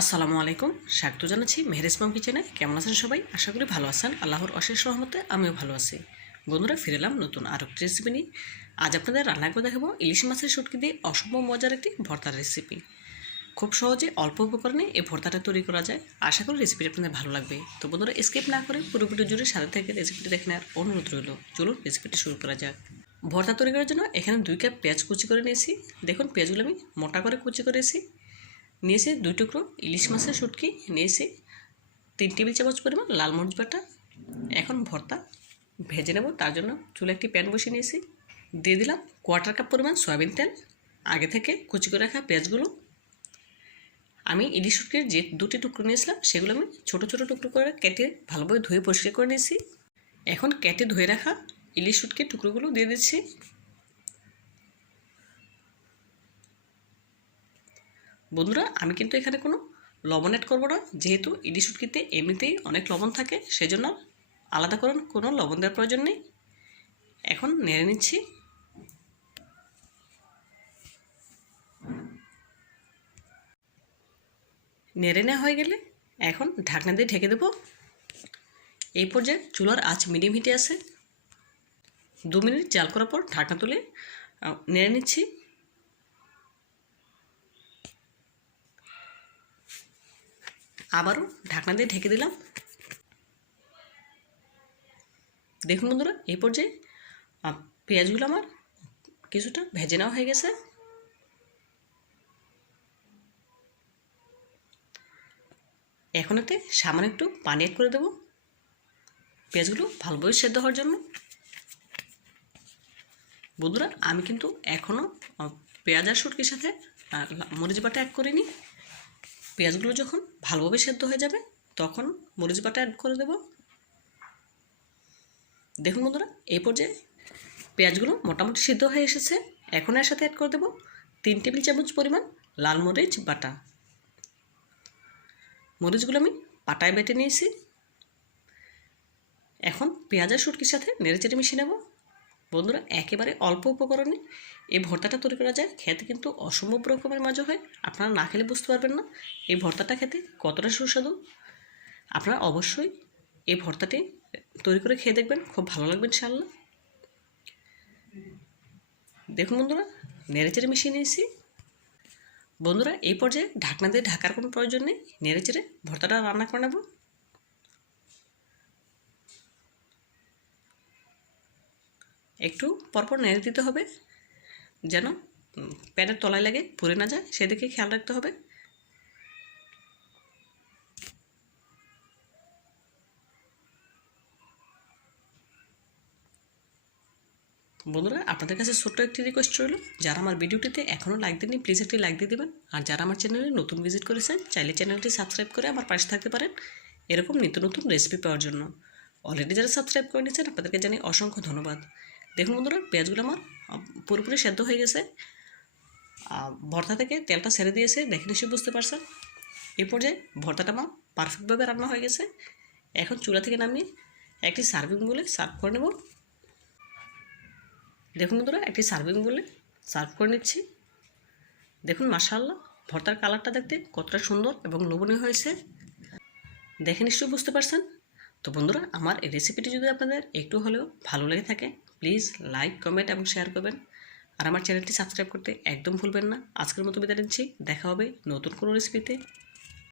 আসসালামু আলাইকুম, স্বাগত জানাচ্ছি মেহরেজ মাম কিচেনে। কেমন আছেন সবাই? আশা করি ভালো আছেন। আল্লাহর অশেষ রহমতে আমিও ভালো আছি। বন্ধুরা, ফিরে এলাম নতুন আরও একটি রেসিপি নিয়ে। আজ আপনাদের রান্না করে দেখাবো ইলিশ মাছের শুটকি দিয়ে অসম্ভব মজার একটি ভর্তার রেসিপি খুব সহজে অল্প উপকরণে এই ভর্তাটা তৈরি করা যায়। আশা করি রেসিপিটি আপনাদের ভালো লাগবে। তো বন্ধুরা স্কিপ না করে পুরোপুরি জুড়ে সাথে থেকে রেসিপিটি দেখে নেওয়ার অনুরোধ রইল। চলুন রেসিপিটি শুরু করা যাক। ভর্তা তৈরি করার জন্য এখানে দুই কাপ পেঁয়াজ কুচি করে নিয়েছি। দেখুন, পেঁয়াজগুলো আমি মোটা করে কুচি করেছি। নিয়েছি দুই টুকরো ইলিশ মাছের শুটকি নিয়েছি তিন টেবিল চামচ পরিমাণ লাল মরিচ বাটা, এখন ভর্তা ভেজে নেব। তার জন্য চুলে একটি প্যান বসিয়ে নিয়েছি দিয়ে দিলাম কোয়ার্টার কাপ পরিমাণ সয়াবিন তেল, আগে থেকে কুচি করে রাখা পেঁয়াজগুলো। আমি ইলিশ শুটকির যে দুটি টুকরো নিয়েছিলাম সেগুলো আমি ছোটো ছোটো টুকরো করে কেটে ভালোভাবে ধুয়ে পরিষ্কার করে নিয়েছি। এখন কেটে ধুয়ে রাখা ইলিশ শুটকির টুকরোগুলো দিয়ে দিচ্ছি। বন্ধুরা, আমি কিন্তু এখানে কোনো লবণ অ্যাড করব না। যেহেতু ইলিশ শুটকিতে এমনিতেই অনেক লবণ থাকে, সেজন্য আলাদা করে কোনো লবণ দেওয়ার প্রয়োজন নেই। এখন নেড়ে নিচ্ছি। নেড়ে নেওয়া হয়ে গেলে এখন ঢাকনা দিয়ে ঢেকে দেবো। এই পর্যায়ে চুলার আঁচ মিডিয়াম হিটে আছে। দু মিনিট জাল করার পর ঢাকনা তুলে নেড়ে নিচ্ছি। আবারও ঢাকনা দিয়ে ঢেকে দিলাম। দেখুন বন্ধুরা, এই পর্যায়ে পেঁয়াজগুলো আমার কিছুটা ভেজে নেওয়া হয়ে গেছে। এখন এতে সামান্য একটু পানি অ্যাড করে দেবো। পেঁয়াজগুলো ভালোভাবে সেদ্ধ হওয়ার জন্য। বন্ধুরা, আমি কিন্তু এখনও পেঁয়াজ আর শুটকির সাথে মরিচ বাটা অ্যাড করিনি। পেঁয়াজগুলো যখন ভালোভাবে সেদ্ধ হয়ে যাবে, তখন মরিচ বাটা অ্যাড করে দেব। দেখুন বন্ধুরা, এই পর্যায়ে পেঁয়াজগুলো মোটামুটি সিদ্ধ হয়ে এসেছে। এখন এর সাথে অ্যাড করে দেব তিন টেবিল চামচ পরিমাণ লাল মরিচ বাটা। মরিচগুলো আমি পাটায় বেটে নিয়েছি। এখন পেঁয়াজ আর শুটকির সাথে নেড়ে চেড়ে মিশিয়ে নেব। বন্ধুরা, একেবারে অল্প উপকরণে এই ভর্তাটা তৈরি করা যায়। খেতে কিন্তু অসম্ভব রকমের মজা হয়। আপনারা না খেলে বুঝতে পারবেন না এই ভর্তাটা খেতে কতটা সুস্বাদু। আপনারা অবশ্যই এই ভর্তাটি তৈরি করে খেয়ে দেখবেন, খুব ভালো লাগবে ইনশাল্লাহ দেখুন বন্ধুরা নেড়ে চেড়ে মিশিয়ে নিয়েছি। বন্ধুরা, এই পর্যায়ে ঢাকনা দিয়ে ঢাকার কোনো প্রয়োজন নেই। নেড়ে চেড়ে ভর্তাটা রান্না করে নেব। একটু পরপর নেড়ে দিতে হবে, যেন প্যানের তলায় লাগে, পুড়ে না যায়, সেদিকে খেয়াল রাখতে হবে। বন্ধুরা, আপনাদের কাছে ছোট্ট একটি রিকোয়েস্ট রইল, যারা আমার ভিডিওটিতে এখনও লাইক দেননি প্লিজ একটি লাইক দিয়ে দেবেন। আর যারা আমার চ্যানেলে নতুন ভিজিট করেছেন, চাইলে চ্যানেলটি সাবস্ক্রাইব করে আমার পাশে থাকতে পারেন। এরকম নিত্য নতুন রেসিপি পাওয়ার জন্য। অলরেডি যারা সাবস্ক্রাইব করে নিয়েছেন, আপনাদেরকে জানি অসংখ্য ধন্যবাদ। দেখুন বন্ধুরা, পেঁয়াজগুলো আমার পুরোপুরি সেদ্ধ হয়ে গেছে। ভর্তা থেকে তেলটা ছেড়ে দিয়েছে, দেখে নিশ্চয়ই বুঝতে পারছেন। এই পর্যায়ে ভর্তাটা আমার পারফেক্টভাবে রান্না হয়ে গেছে। এখন চুলা থেকে নামিয়ে একটি সার্ভিং বলে সার্ভ করে নেব। দেখুন বন্ধুরা, একটি সার্ভিং বলে সার্ভ করে নিচ্ছি। দেখুন মাসাল্লাহ ভর্তার কালারটা দেখতে কতটা সুন্দর এবং লোভনীয় হয়েছে। দেখে নিশ্চয়ই বুঝতে পারছেন। তো বন্ধুরা, আমার এই রেসিপিটি যদি আপনাদের একটু হলেও ভালো লেগে থাকে প্লিজ লাইক, কমেন্ট এবং শেয়ার করবেন। আর আমার চ্যানেলটি সাবস্ক্রাইব করতে একদম ভুলবেন না। আজকের মতো বিদায় নিচ্ছি। দেখা হবে নতুন কোনো রেসিপিতে